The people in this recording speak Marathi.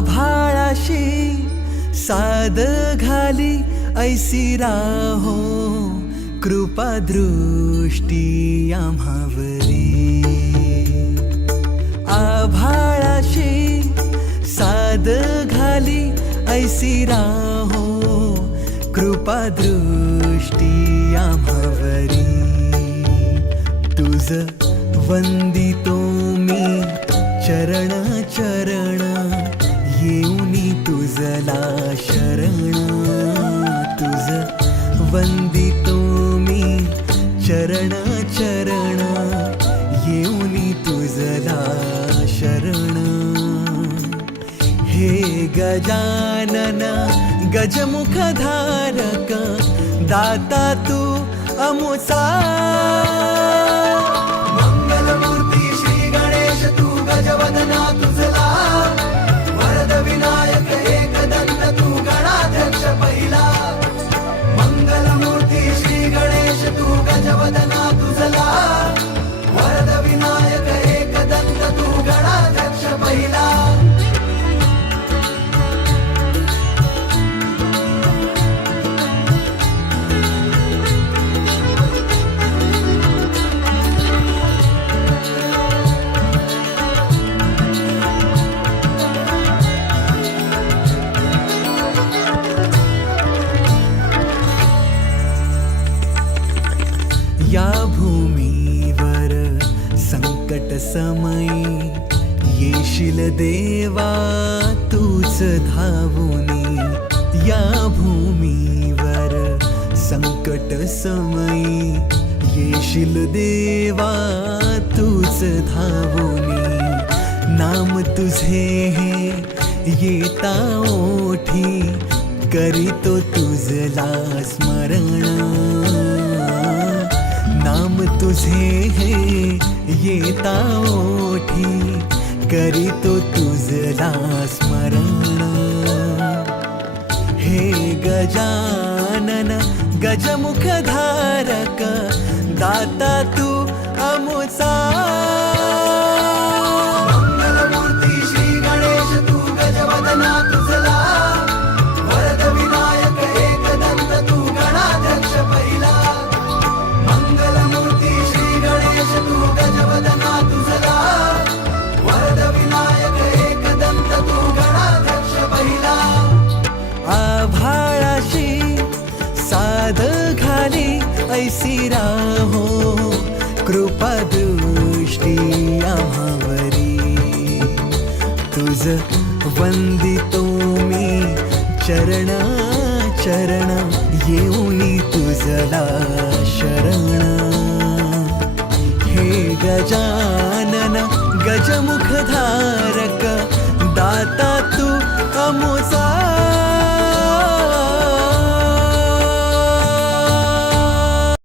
आभाळाशी साद घाली ऐसी राहो कृपा दृष्टी आम्हावरी. आभाळाशी साद घाली ऐसी राहो कृपा दृष्टी आम्हावरी. तुझ वंदितो मी चरण चरण येऊनी तुझला शरण. तुझ वंदितो मी चरण चरण येऊनी तुझला शरण. हे गजानन गजमुखधारक दाता तू अमुचा. मंगलमूर्ती श्री गणेश तू गजवदना तुझला. वरद विनायक एकदंत तू गणाध्यक्ष पहिला. मंगलमूर्ती श्री गणेश तू गजवदना तुझला. वरद विनायक एकदंत तू गणाध्यक्ष पहिला. या भूमीवर संकट समयी येशील देवा तूच धावूनी. या भूमीवर संकट समयी येशील देवा तूच धावूनी. नाम तुझे हे येता ओठी करीतो तुझला स्मरण. नाम तुझे हे येता ओठी करीतो तुझला स्मरण. हे गजानन गजमुखधारक दाता तू अमुचा. मंगलमूर्ती श्री गणेश तू गजवदना तुझला. वरद विनायक एकदंत तू गणाध्यक्ष पहिला. मंगलमूर्ती श्री गणेश तू गजवदना तुझला. वरद विनायक एकदंत तू गणाध्यक्ष पहिला. आभाळाशी साद घाली ऐसी राहो कृपा दृष्टी आम्हावरी. तुझ वंदितो मी चरण चरण येऊनी तुझला शरण. हे गजानन गजमुखधारक दाता तू अमुचा.